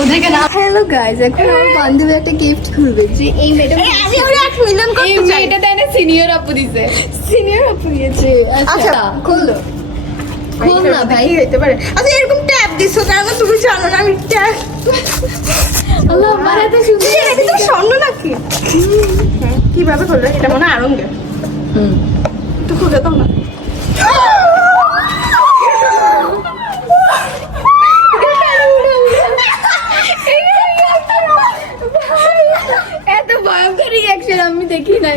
ওদেরকে না hello guys এখন আমার বান্ধবী একটা গিফট খুলবে যে এই মেয়েটা আমি ওরে এক মিলিয়ন এই করতে চাই? মেয়েটা তাই না সিনিয়র আপু দিছে। সিনিয়র আপু দিয়েছে। আচ্ছা আচ্ছা। খুললো খুল না ভাই। হতে পারে? আচ্ছা এরকম ট্যাপ দিছো কারণ তুমি জানো না আমি ট্যাপ আল্লাহ মানে এত সুন্দর এটা তো স্বর্ণ নাকি? হ্যাঁ, কীভাবে করলে? এটা মনে হয় আরঙ্গে হুম একটু খুলে দাও না এত ভয়ঙ্কর রিয়াকশন আমি দেখি না